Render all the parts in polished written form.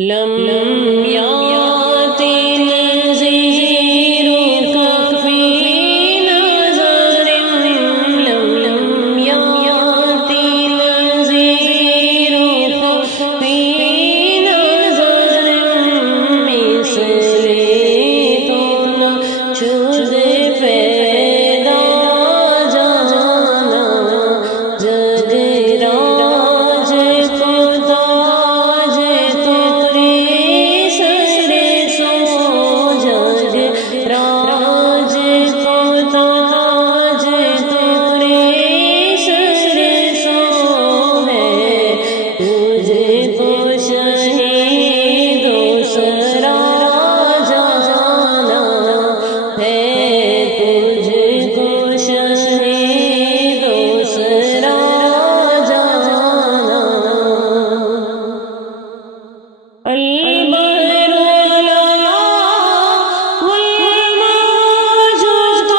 لم يأتي نذيرك في نظر لم يأتي نذيرك في نظر مثل تو نہ شد پیدا جانا جگ راج کو تاج تیرے سر سو جگ راج کو تاج تیرے سر سو ہے تجھ کو شہید دوسرا جانا ہے تجھ کو شہید دوسرا جانا البر علی والموجود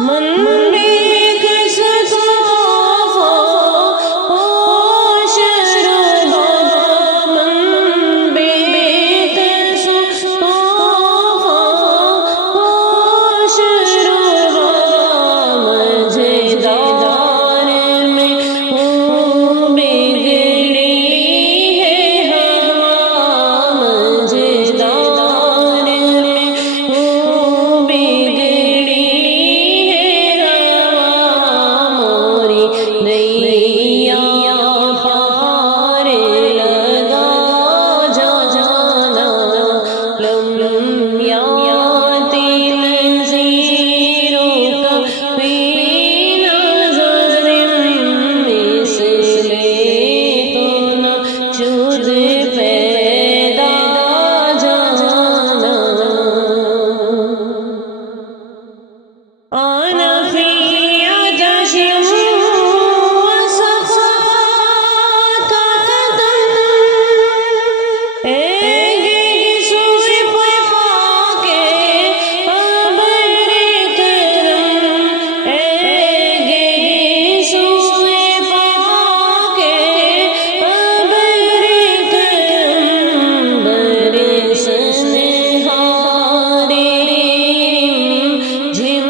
من بیک سکافا شربا من بیک سکافا شربا مجھدار میں ہوں بگڑی ہے ہوا مجھدار میں ہوں بگڑی ہے ہوا موری نیا پار لگا جانا لم یاتی نذیرک فی نظر مثل تو نہ شد پیدا جانا آنا فی عجش وصفاک قدم سوئے پا کے قبر کرم سوئے پا کے قبر کرم برسن ہارے جھم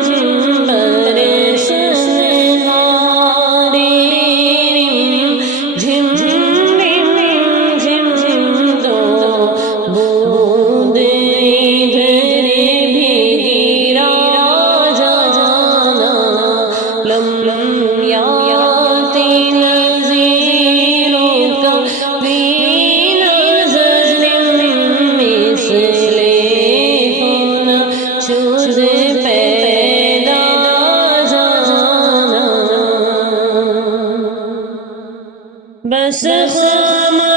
جھم برسن ہارے جھم جھم دو بوند ادھر بھی گرا جانا لم یاتی نذیرک فی نظر مثل تو نہ شد پیدا جانا بس خامہ